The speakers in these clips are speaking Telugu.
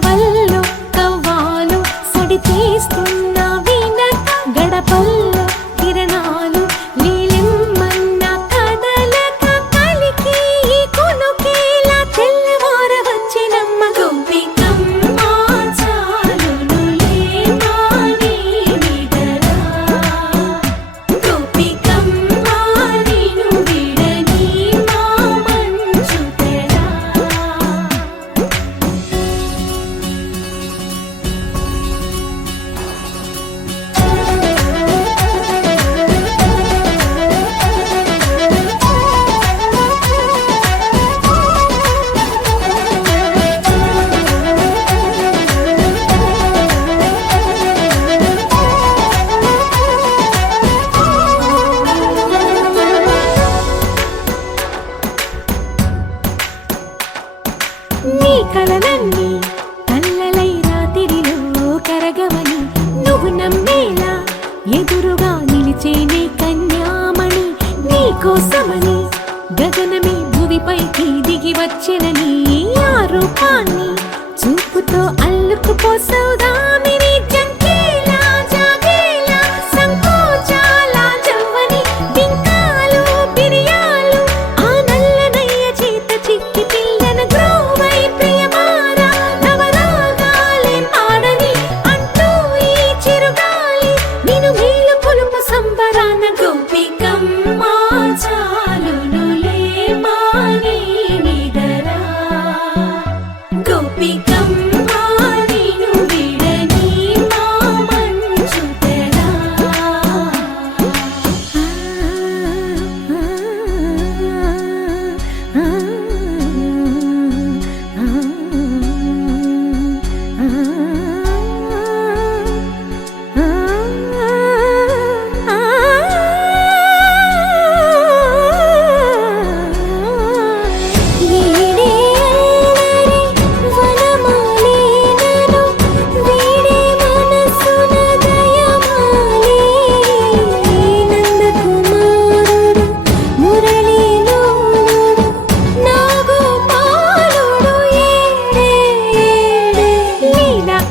గొరవల్లో కవ్వాలు సడి చేస్తున్న వినక గడపల్లో కిరణాలు నీలిమ్మన్న కదలక కలికి ఈ కొనుకేలా తెల్లవార వచ్చినమ్మ గోపికమ్మ చాలునులే మాని నిదరా గోపికమ్మ నిను విడని మా మంచు తెరా నీ కలలన్నీ కల్లలై రాత్రిలో కరగవని నువ్వు నమ్మేలా ఎదురుగా నిలిచేనే కన్యామణి నీ కోసమని గగనమే భువిపైకి దిగి వచ్చెనని ఆ రూపాన్ని చూపుతో అల్లుకుపోసౌదామిని జంకేలా జాగేలా సంకోచాల జవ్వని బింకాలు బిరియాలు ఆ నల్లనయ్య చేత చిక్కి పిల్లన గ్రోవై ప్రియమారా నవరాగాలే పాడని అంటూ ఈ చిరుగాలి నిన్ను మేలు పొలుపు సంబరాన గోపికమ్మ చాలునులే మాని నిదరా గోపికమ్మ నిను విడని మా మంచు తెరా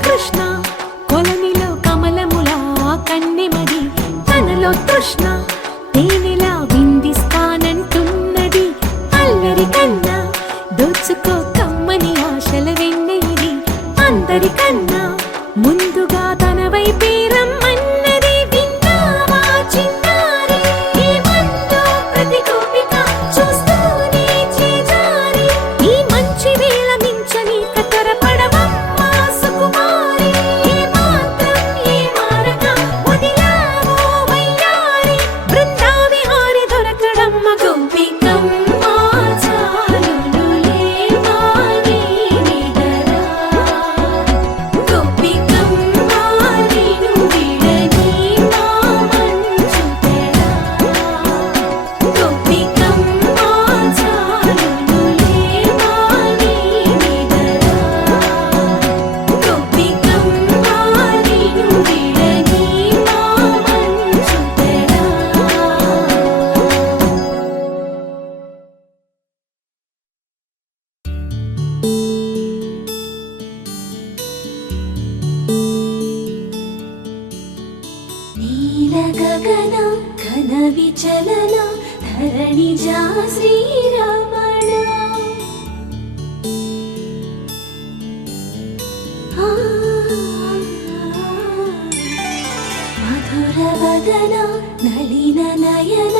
కృష్ణ కొలనిలో కమలములా కన్నెమది తనలో తృష్ణ తేనెలా విందిస్తానంటున్నది అల్లరి కన్నా దోచుకో కమ్మని ఆశల వెన్నెయిది అందరికన్నా ముందుగా తన వైపే రమ్మన్నది విన్నావా చిన్నారి ఈ మందో ప్రతి గోపిక చూస్తూనే చేజారి ఈ మంచి వేళ మించని కతరపడవమ్మ సుకుమారి ఏ మాత్రం ఏ మారక వదిలావో వయ్యారి బృందావిహారి దొరకడమ్మ గోపికమ్మ చాలునులే మాని నిదరా గోపికమ్మ నిను విడని మా మంచు తెరా గోపికమ్మ చాలునులే మాని నిదరా గోపికమ్మ నిను విడని మా మంచు తెరా నీల గగన ఘన విచలన ధరణిజా శ్రీరమణ మధుర వదన నలిన నయన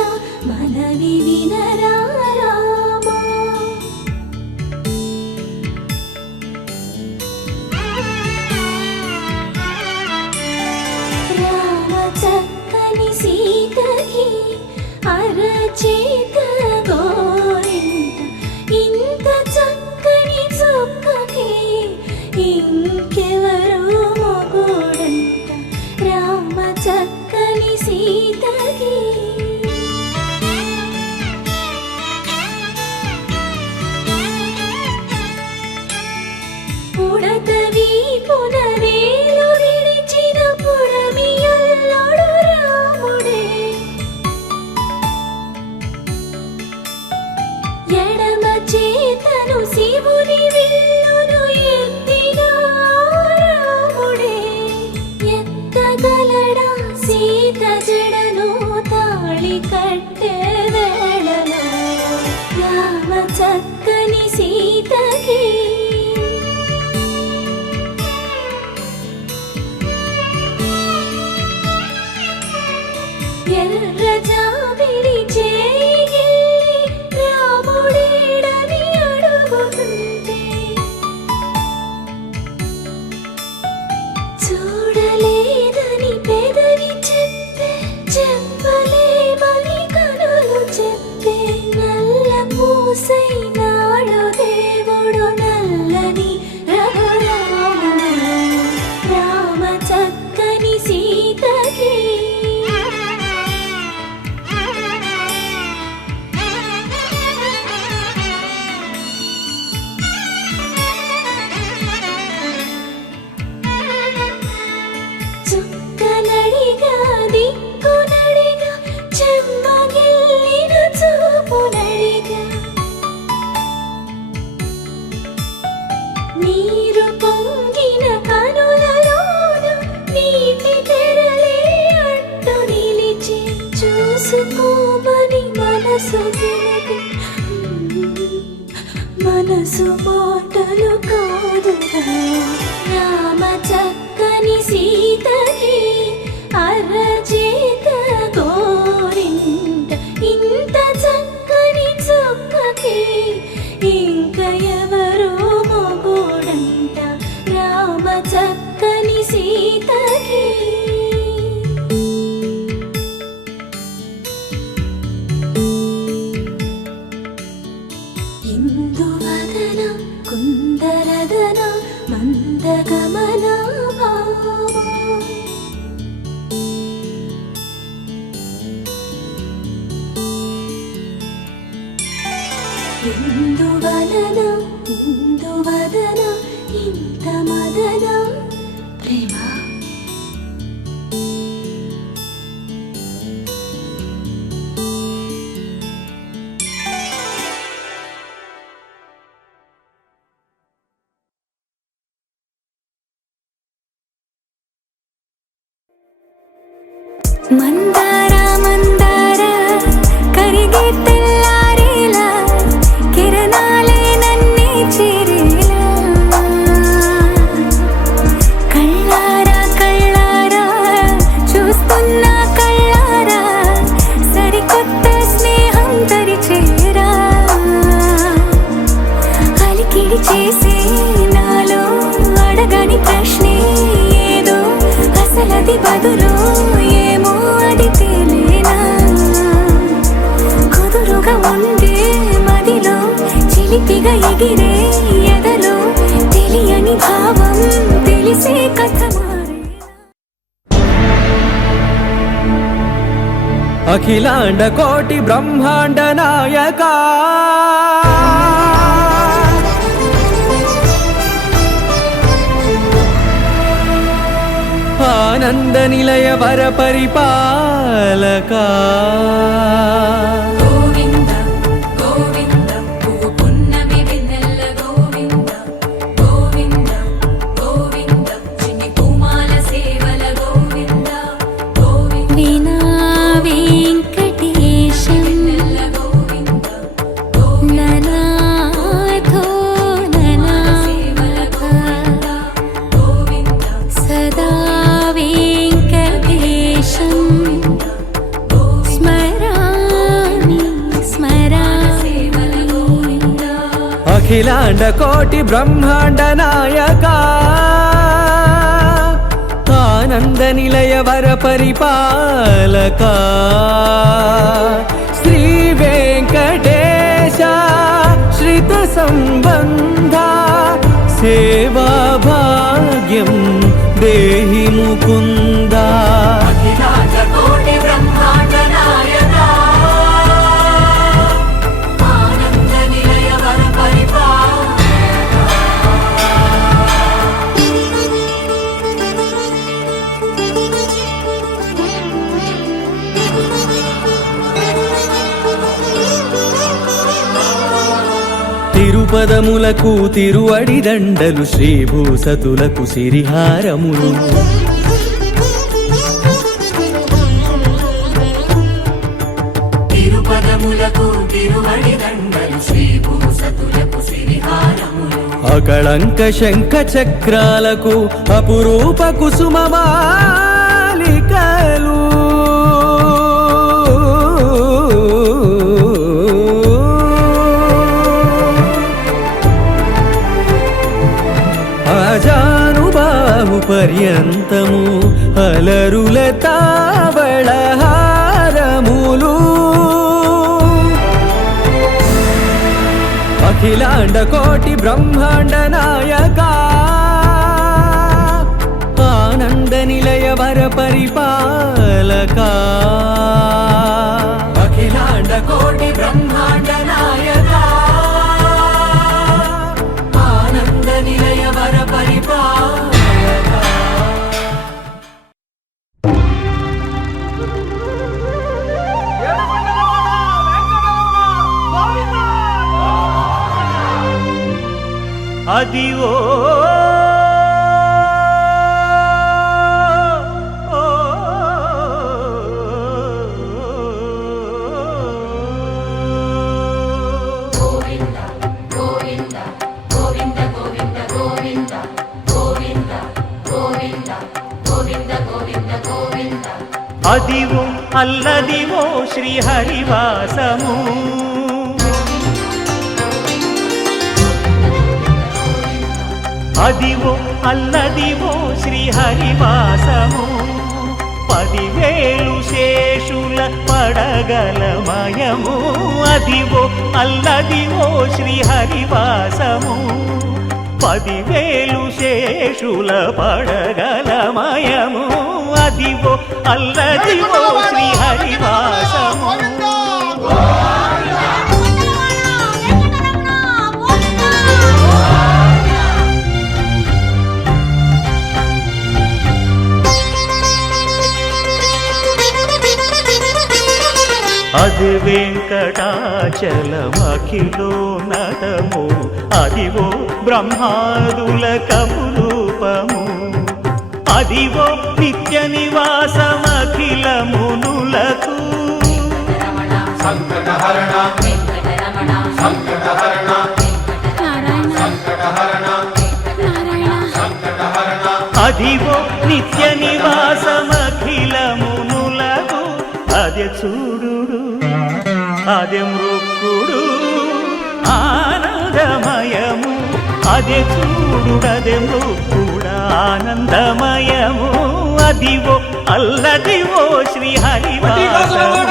మనవి వినరా రామా రామ చక్కని సీతకి అరచేత గోరింట ఇంత చక్కని చుక్కకి ఇంకెవరు మొగుడంట రామ చక్కని సీతకి పుడత వీపున వేలు విడిచిన పుడమియల్లోడు రాముడే గమనా భావా ఎందువలన ఇందువదన ఇంత మదన ప్రేమ మందార మందార కరిగే తెల్లారేలా కిరణాలే నన్నే చేరేలా కళ్ళారా కళ్ళారా చూస్తున్నా కళ్ళారా సరికొత్త స్నేహం తరిచేరా అలికిడి చేసే నాలో అడగని ప్రశ్నే ఏదో అసలది బదులు ఏమో అది తేలేనా కుదురుగా ఉండే మదిలో చిలిపిగా ఎగిరే ఎదలో తెలియని భావం తెలిసే కథ మారేనా అఖిలాండ కోటి బ్రహ్మాండ నాయకా ఆనంద నిలయ వర పరిపాలకా గోవింద గోవింద పువ్వు పున్నమి వెన్నెల గోవింద గోవింద గోవింద చిన్ని పూమాల సేవల గోవింద గోవింద వీణా వెంకటేశం వెన్నెల గోవింద ననాథో ననా సేవల గోవింద గోవింద సదా వెంకటేశం స్మరామి స్మరామి అఖిలాండ కోటి బ్రహ్మాండ నాయకా ఆనంద నిలయ వర పరిపాలకా శ్రీ వెంకటేశ శ్రిత సంబంధ సేవా భాగ్యం దేహి ముకుందా అఖిలాండ కోటి బ్రహ్మాండ నాయకా ఆనంద నిలయ వర తిరుపదములకు తిరువడి దండలు శ్రీభూసతులకు సిరిహారములు తిరుపదములకు తిరువడి దండలు శ్రీభూసతులకు సిరిహారములు అకళంక శంఖ చక్రాలకు అపురూప కుసుమమాలికలు ఆజానుబాహు పర్యంతము అలరుల తావళహారములు అఖిలాండ కోటి బ్రహ్మాండ నాయకా ఆనంద నిలయ వర పరిపాలకా అఖిలాండ కోటి బ్రహ్మాండ నాయకా ఆనంద నిలయ వర పరిపాలకా అదివో అదివో అల్లదివో శ్రీహరివాసము అదివో అల్లదివో శ్రీహరివాసము 10,000 శేషుల పడగలమయము అదివో అల్లదివో శ్రీహరివాసము 10,000 శేషుల పడగలమయము అదివో అల్లదివో శ్రీహరివాసము అది వెంకటాచలమఖిలో నటము అదివో బ్రహ్మాదుల కపురూపము అదివో నిత్య నివాసమఖిల మునులకు సంకటహరణ వెంకటరమణ సంకటహరణ సంకటహరణ సంకటహరణ అదివో నిత్య నివాసమఖిల మునులకు అదే చూడు అదే మృక్కుడు ఆనందమయము అదే చూడుడదే మృక్కుడు ఆనందమయము అదివో అల్లదివో శ్రీహరివాసము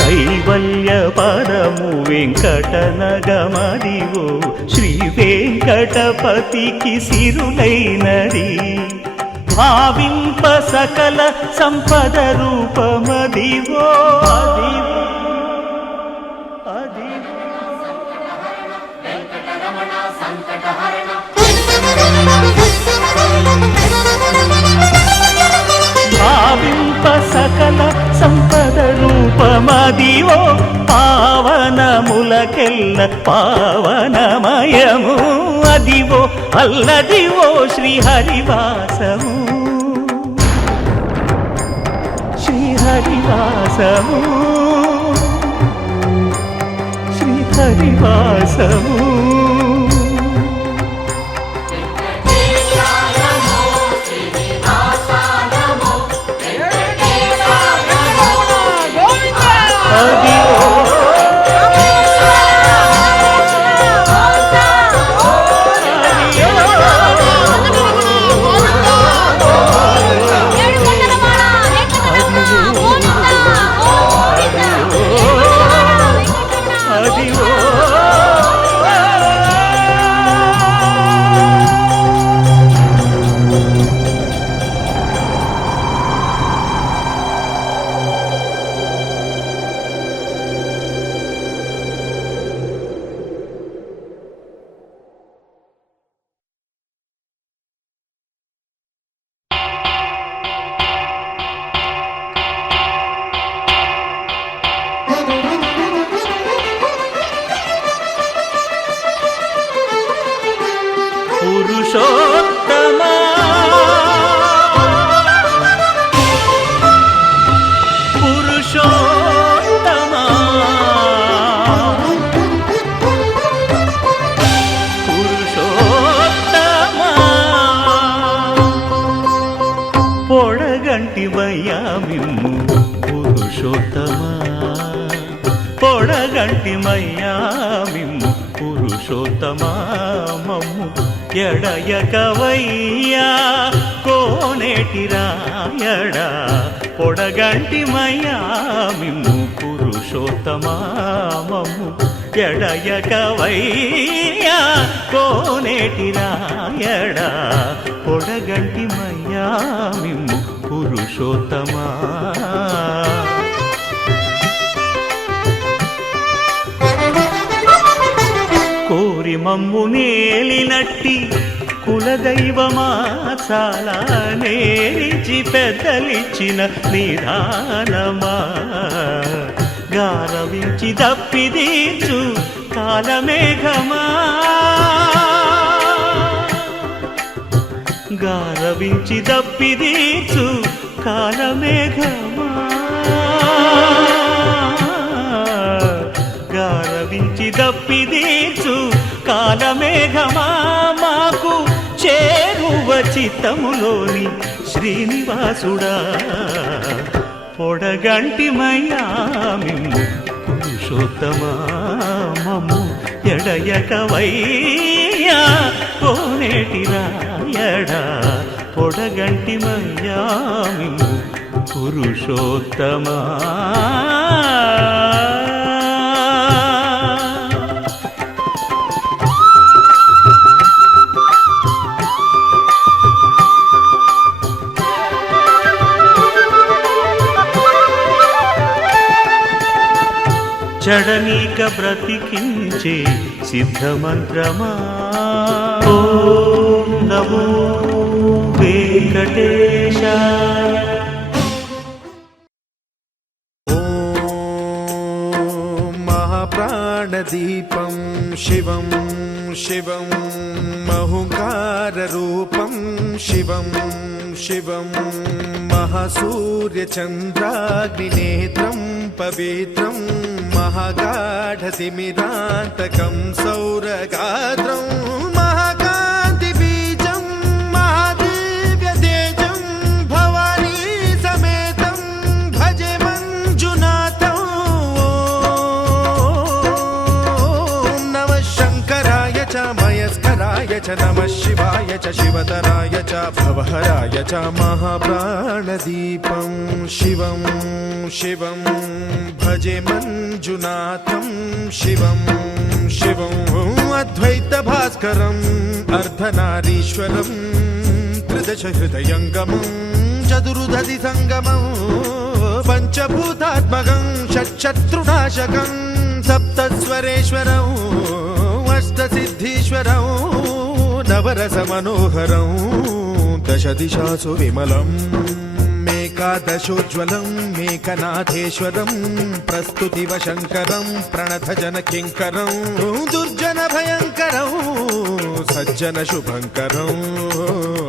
కైవల్య పదము వెంకటనగమదివో శ్రీ వెంకటపతికి సిరులైనది భావింప సకల సంపద రూపమదివో అదివో అదివో వెంకటరమణ సంకటహరణ భావింప సకల సంపద రూపమదివో పావనములకెల్ల పావనమయము అదివో అల్లదివో శ్రీహరివాసము శ్రీహరివాసము శ్రీహరివాసము పురుషోత్తమా పురుషోత్తమా పురుషోత్తమా పొడగంటివయ్యా మిమ్ము పురుషోత్తమా పొడగంటిమయ్యా మిమ్ము పురుషోత్తమా మమ్ము ఎడయకవయ్యా కోనేటి రాయడా పొడగంటిమయ్యా మిమ్ము పురుషోత్తమా మమ్ము ఎడయకవయ్యా కోనేటి రాయడా పొడగంటిమయ్యా మిమ్ము పురుషోత్తమా కోరి మమ్ము నేలినట్టి కులదైవమా చాలా నేరిచి పెద్దలిచ్చిన నిదానమా గారవించి దప్పిదీర్చు కాలమేఘమా గారవించి దప్పిదీర్చు కాలమేఘమా గారవించి దప్పిదీర్చు కాలమేఘమా మాకు చేరువ చిత్తములోని శ్రీనివాసుడా పొడగంటిమయ్యా మిమ్ము పురుషోత్తమా మమ్ము ఎడయకవయ్యా కోనేటి రాయడా పొడగంటి మయ్యామి పురుషోత్తమా. చడనీక బ్రతికించే సిద్ధమంత్రమా. ఓం నమో వెంకటేశాయ. మహాప్రాణదీపం శివం శివం మహుంకారరూపం శివం శివం మహాసూర్యచంద్రాగ్నినేత్రం పవిత్రం మహాగాఢతిమిరాంతకం సౌరగాత్రం మహాకాంతిబీజం మహాదివ్యతేజం భవానీ సమేతం భజే మంజునాథం. ఓం నమః శంకరాయ చ మయస్కరాయ చ నమః శివాయ చ శివతరాయ చ భవహరాయ చ. మహాప్రాణదీపం శివం శివం భజే మంజునాథం శివం శివం అద్వైత భాస్కరం అర్ధనారీశ్వరం త్రిదశ హృదయంగమం చతురుదధి సంగమం పంచభూతాత్మకం షట్శత్రునాశకం సప్తస్వరేశ్వరం అష్టసిద్ధీశ్వరం నవరస మనోహరం దశ దిశాసు విమలం ఏకాదశోజ్వలం మేకనాథేశ్వరం ప్రస్తుతివ శంకరం ప్రణత జన కింకరం దుర్జన భయంకరం సజ్జన శుభంకరం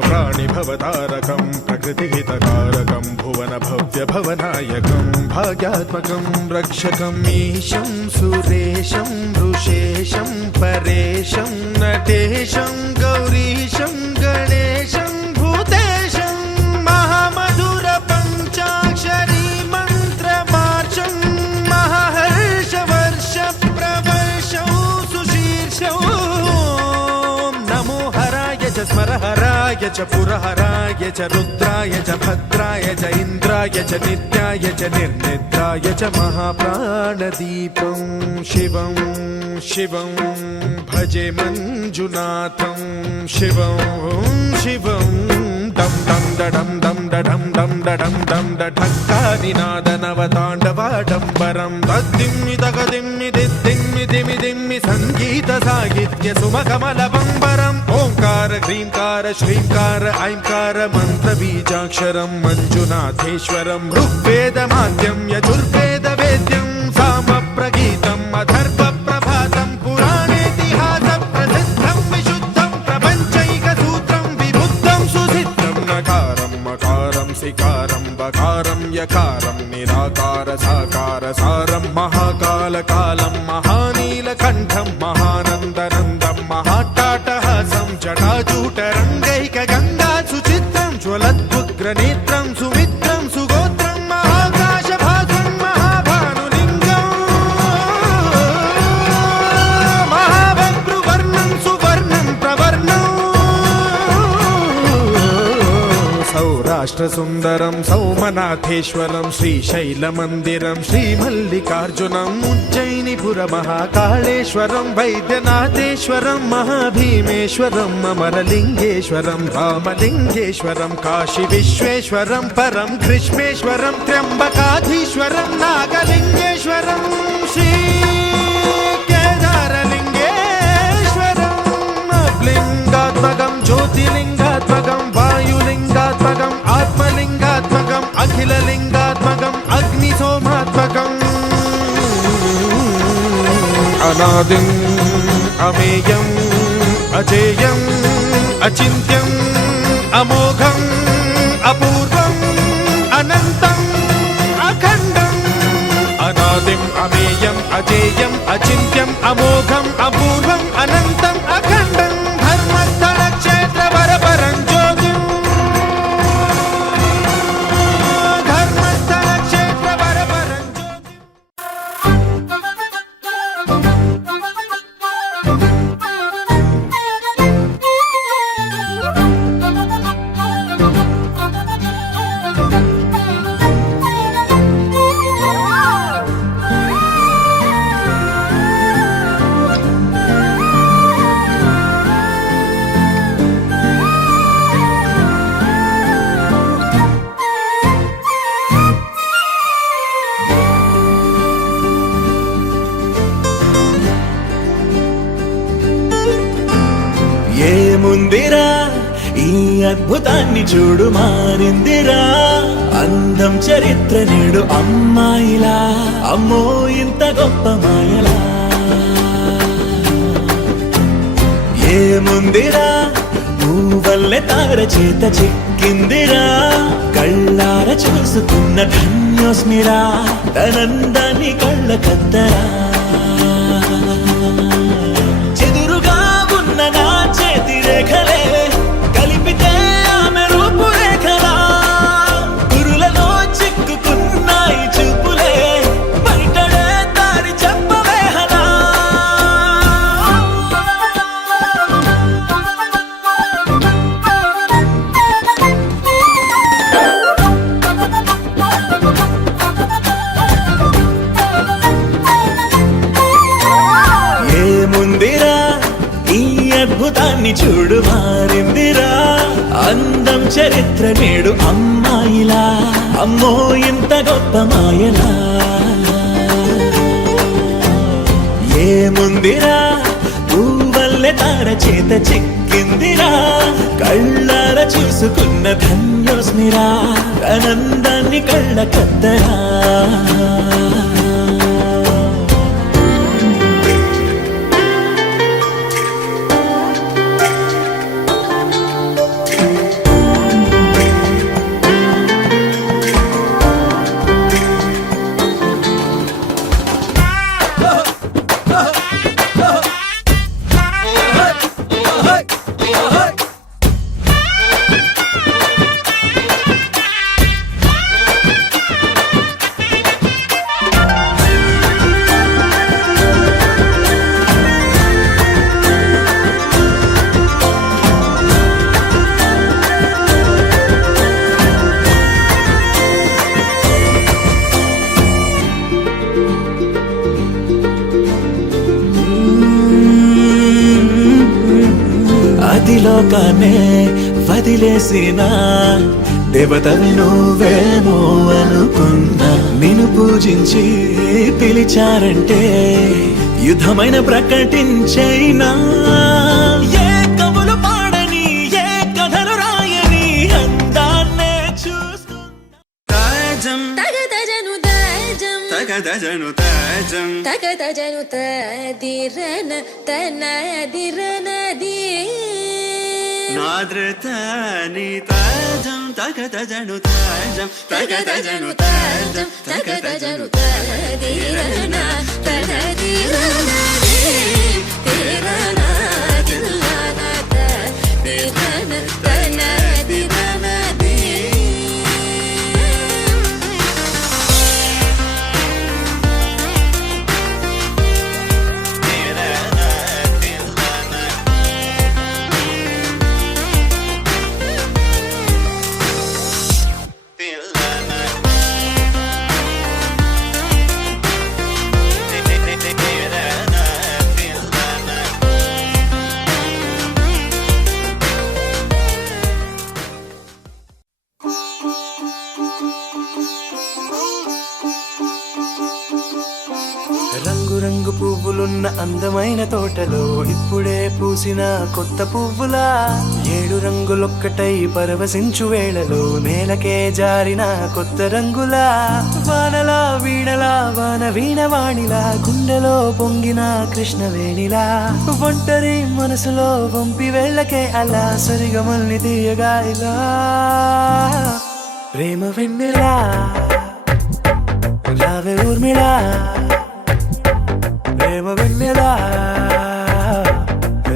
ప్రాణిభవతారకం ప్రకృతిహితకారకం భువన భవ్య భవనాయకం భాగ్యాత్మకం రక్షకం ఈశం సురేశం ఋషేశం పరేశం నటేశం గౌరీశం గణేశం భూతేశం మహామధుర పంచాక్షరీ మంత్రమార్చం మహాహర్షవర్ష ప్రవర్షం సుశీర్షం. నమో హరాయ చ స్మరహరాయ చ పురహరాయ చ రుద్రాయ చ భద్రాయ చ ఇంద్రాయ చ నిత్యాయ చ నిర్నిద్రాయ చ. మహాప్రాణదీపం శివం శివం భజే మంజునాథం శివం శివం డం డం డడం డం డడం డం డడం డం ఢక్కాదినాద నవతాండవాడంబరం తద్దిమ్మి తగదిమ్మి దిద్దిమ్మి దిమి దిమ్మి సంగీత సాహిత్య సుమకమల బంబరం. ఓంకార హ్రీంకార శ్రీంకార ఐంకార మంత్ర బీజాక్షరం మంజునాథేశ్వరం ఋగ్వేద మాద్యం యజుర్వేద వేద్యం సామ ప్రగీతం అథర్వ ప్రభాతం పురాణేతిహాస ప్రసిద్ధం విశుద్ధం ప్రపంచైక సూత్రం విబుద్ధం సుసిద్ధం. నకారం మకారం సికారం బకారం యకారం నిరాకార సాకార సారం మహాకాల కాలం మహానీలకంఠం మహానందనందం మహాటాటహాసం జటాజూటరంగైక గంగా సుచిత్రం జ్వలద్వుగ్రనేత్రం సుమిత్రం సుగోత్రం మహాకాశభాసం మహాభానులింగం మహాభద్రువర్ణం సువర్ణం ప్రవర్ణం సౌరాష్ట్ర సుందరం సౌమనాథేశ్వరం శ్రీశైలమందిరం శ్రీమల్లికార్జునం ఉజ్జయినిపుర మహాకాళేశ్వరం వైద్యనాథేశ్వరం మహాభీమేశ్వరం అమరలింగేశ్వరం రామలింగేశ్వరం కాశీ విశ్వేశ్వరం పరం కృష్ణేశ్వరం త్ర్యంబకాధీశ్వరం నాగలింగేశ్వరం శ్రీ కేదారలింగేశ్వరం లింగాత్మకం జ్యోతిలింగాత్మకం వాయులింగాత్మకం ఆత్మలింగాత్మకం అఖిలలింగాత్మకం అగ్నిసోమాత్మకం అనాదిం అమేయం అజేయం అచింత్యం అమోఘం అపూర్వం అనంతం అఖండం. అనాదిం అమేయం అజేయం అచింత్యం అమోఘం అపూర్వం అనంతం అఖండం ధర్మస్థల క్షేత్ర వరపరం జ్యోతిం ధర్మస్థల క్షేత్ర వరపరం జ్యోతిం. అద్భుతాన్ని చూడు మారిందిరా అందం చరిత్ర నేడు అమ్మాయిలా అమ్మో ఇంత గొప్ప మాయలా ఏముందిరా నువ్వల్లే తార చేత చిక్కిందిరా కళ్ళార చూసుకున్న ధన్యోస్మిరా తనందాన్ని కళ్ళ కద్దరా చెదురుగా ఉన్న నా చేతి రేఖలే కలిపితే ఆమె రూపురేఖలా గురులలో చిక్కుకున్నాయి చూపులే బయటడే దారి చెప్పవేహలా ఏముందిరా ఈ అద్భుతాన్ని చూడు మారిందిరా అందం చరిత్ర నేడు అమ్మాయిలా అమ్మో ఇంత గొప్ప మాయలా ఏముందిరా నువ్వల్లే తార చేత చిక్కిందిరా కళ్ళార చూసుకున్న ధన్యోస్మిరా ఆనందాన్ని కళ్ళ కద్దరా అదిలోకానే వదిలేసిన దేవతవి నువ్వేమో అనుకున్నా నిన్ను పూజించి పిలిచారంటే యుద్ధమైన ప్రకటించైనా ఏ కవులు పాడని ఏ కథలు రాయని అందాన్నే చూస్తున్నా తగదజను తజం తగదజను తజం తగదజను తదిరన తనదిరనది నాద్రతని తజం తగదజను తజం తగదజను తజం తగదజను తదిరన తనదిరనది తిరన తిల్లన తదిరన తనదిరనది రంగురంగు పువ్వులున్న అందమైన తోటలో ఇప్పుడే పూసిన కొత్త పువ్వులా 7 రంగులొక్కటై పరవశించు వేళలో నేలకే జారిన కొత్త రంగులా వానలా వీణలా వాన వీణవాణిలా గుండెలో పొంగిన కృష్ణవేణిలా ఒంటరి మనసులో వంపి వెళ్ళకే అలా సరిగమల్ని తీయగా ఇలా ప్రేమ వెన్నెలా రావే ఊర్మిళా ప్రేమ వెన్నెలా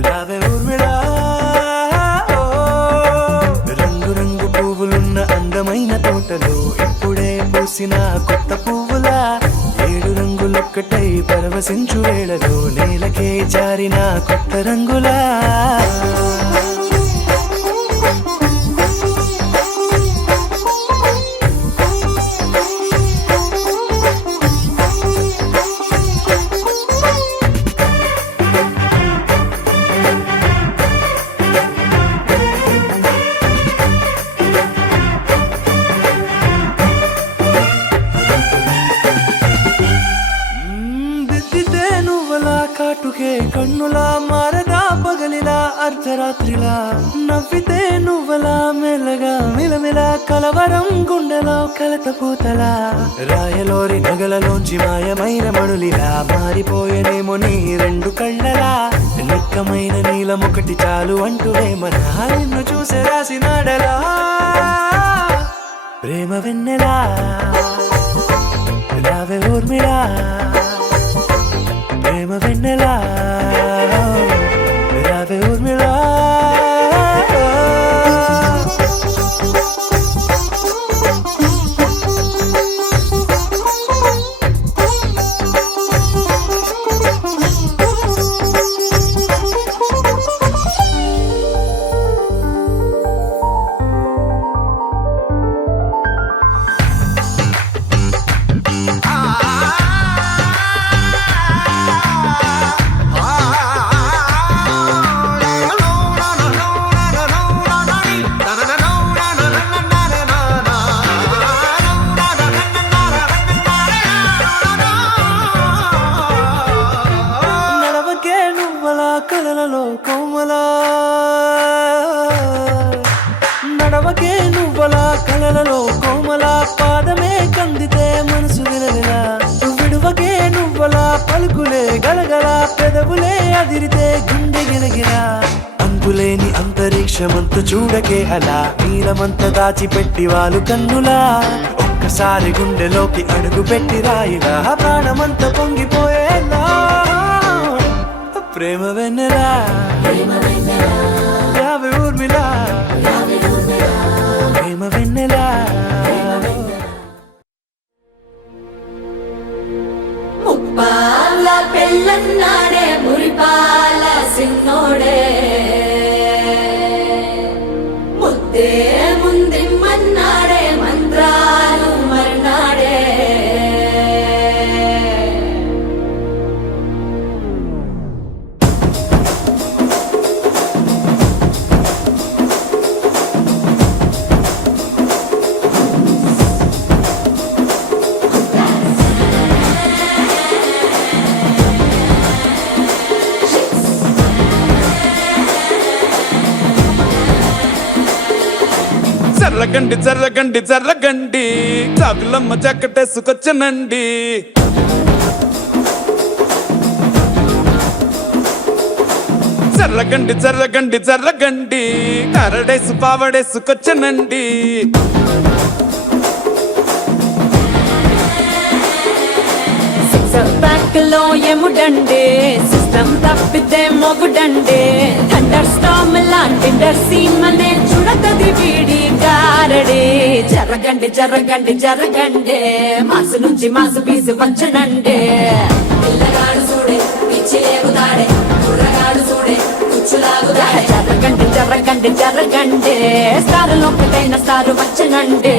రావే ఊర్మిళా రంగు రంగు పువ్వులున్న అందమైన తోటలో ఇప్పుడే పూసిన కొత్త పువ్వులా 7 రంగులొక్కటై పరవశించు వేళలో నేలకే జారిన కొత్త రంగులా కాటుకే కన్నులా మారగా పగలిలా అర్ధ అర్ధరాత్రిలా నవ్వితే నువ్వలా మెల్లగా మిలమిలా కలవరం గుండెలో కలత పూతలా రాయలోరి నగలలోంచి మాయమైన మణులిలా మారిపోయేనేమో నీ రెండు కళ్ళలా నిక్కమైన నీలం ఒకటి చాలు అంటూ వేమనా నిన్ను చూసే రాసినాడలా ప్రేమ వెన్నెలా రావే ఊర్మిళా ప్రేమ వెన్నెలా రావే ఊర్మిళా నడవకే నువ్వలా కలలలో కోమలా నడవకే నువ్వలా కలలలో కోమలా పాదమే కందితే మనసు విలవిలా విడువకే నువ్వలా పలుకులే గలగల పెదవులే అదిరితే గుండె గిలగిలా అంతులేని అంతరిక్షమంత చూడకే అలా నీలమంత దాచిపెట్టి వాళ్ళు కన్నులా ఒక్కసారి గుండెలోకి అడుగు పెట్టి రాయిలా ప్రాణమంత పొంగిపోయేలా ప్రేమ వెన్నెలా రావే ఊర్మిళా ప్రేమ వెన్నెలా ముప్పాల పెళ్ళన్నాడే మురిపాల సిన్నోడే ముద్దే ముందిమ్మన్నాడే మంత్రాలు మర్నాడే జర్రగండి జర్రగండి జర్రగండి చాకులమ్మ జక్కటేసుకొచ్చనండి జర్రగండి జర్రగండి జర్రగండి కరడేసు పావడేసుకొచ్చనండి బ్యాక్ లో ఎముడండే సిస్టమ్ తప్పితే మొగుడండే థండర్ స్టామ్ లాంటి సీమనే చూడతది వీడి గారడే జరగండి జరగండి జరగండే మాసు నుంచి మాసు పీసు పంచనండే పిల్లగాడు చూడే పిచ్చి లేగుతాడే కుర్రగాడు చూడే కుచ్చులాగుతాడే జరగండి జరగండి జరగండే స్టారులో ఒకటైన స్టారు వచ్చనండే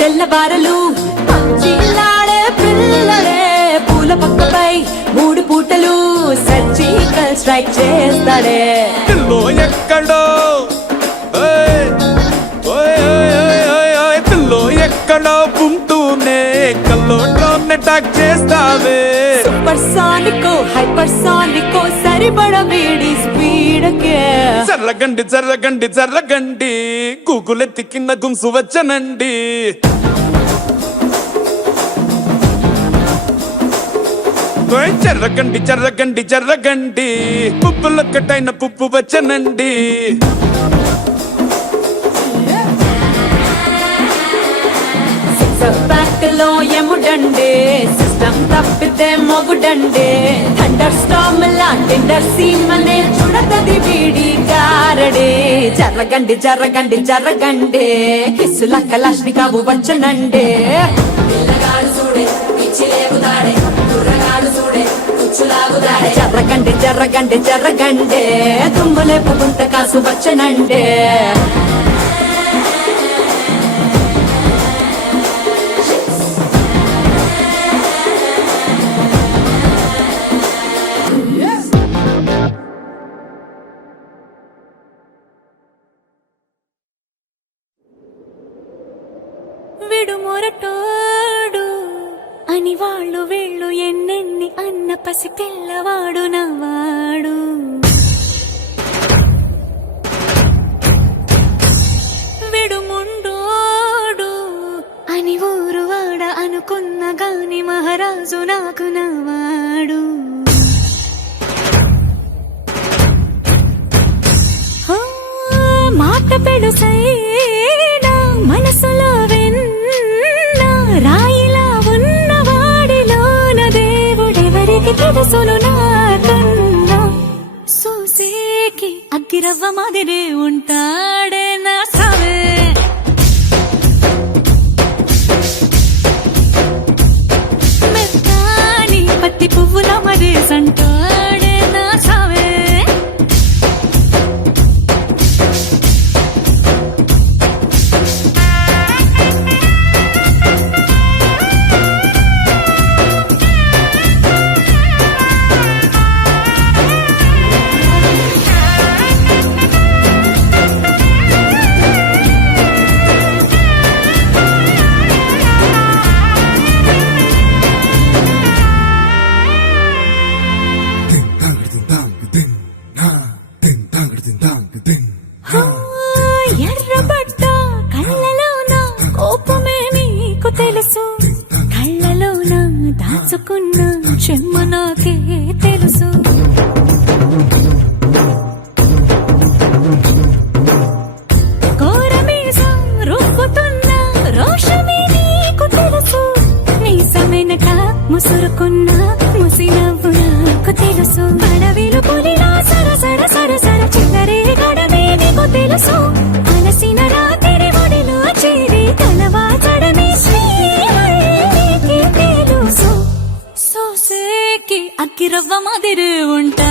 తెల్లవారలు పచ్చిలాడే పిల్లడే పూల పక్కపై మూడు పూటలు సర్జికల్ స్ట్రైక్ చేస్తాడే పిల్లో ఎక్కడో ఓయ్ ఓయ్ ఓయ్ ఓయ్ ఓయ్ పిల్లో ఎక్కడో అటాక్ చేస్తావే సూపర్ సానికో హైపర్ సానికో సరిపడ వీడి స్పీడ్కే చర్రగండి చర్రగండి చర్రగండి గూగులెత్తి కింద గుంసు వచ్చనండి ఓయ్ చర్రగండి చర్రగండి చర్రగండి పుప్పులొక్కటైన పుప్పు వచ్చనండి బ్యాక్లో ఎముడండే సిస్టమ్ తప్పితే మొగుడండే థండర్ స్టామ్ లా టెండర్ సీమనే చూడతది వీడి గారడే జర్రగండి జర్రగండి జర్రగండే కిస్సుల కలాష్నికావు వచ్చనండే పిల్లగాడు చూడే పిచ్చి లేగుతాడే కుర్రగాడు చూడే కుచ్చులాగుతాడే జర్రగండి జర్రగండి జర్రగండే తుమ్ములేపు గుంత కాసు వచ్చనండే విడు మొరటోడు అని వాళ్ళు వీళ్ళు ఎన్నెన్ని అన్న పసి పిల్లవాడు నవ్వాడు విడు ముండోడు అని ఊరు వాడ అనుకున్న గాని మహారాజు నాకు నవ్వాడు మాట పెడుసైనా మనసులో వెన్న రాయిలా ఉన్నవాడిలోన దేవుడెవరికి తెలుసును నాకన్నా సూసేకి అగ్గిరవ్వ మాదిరే ఉంటాడే నా సవే మెత్తాని పత్తి పువ్వుల మరే సంటాడే నా సవే ఎర్రబడ్డ కళ్ళలోన కోపమే మీకు తెలుసు కళ్ళలోన దాచుకున్న చెమ్మ నాకే తెలుసు కోరమీసం రుబ్బుతున్న రోషమే నీకు తెలుసు మీసమెనక ముసురుకున్న ముసినవ్వు నాకు తెలుసు అడవిలు పులిలా సరసర సరసర చిల్లరే గడమే నీకు తెలుసు అలసిన రాత్రి ఒడిలో చేరి కలవాచడమే శ్రీకి తెలుసు సోసేకి అగ్గిరవ్వ మాదిరి ఉంటా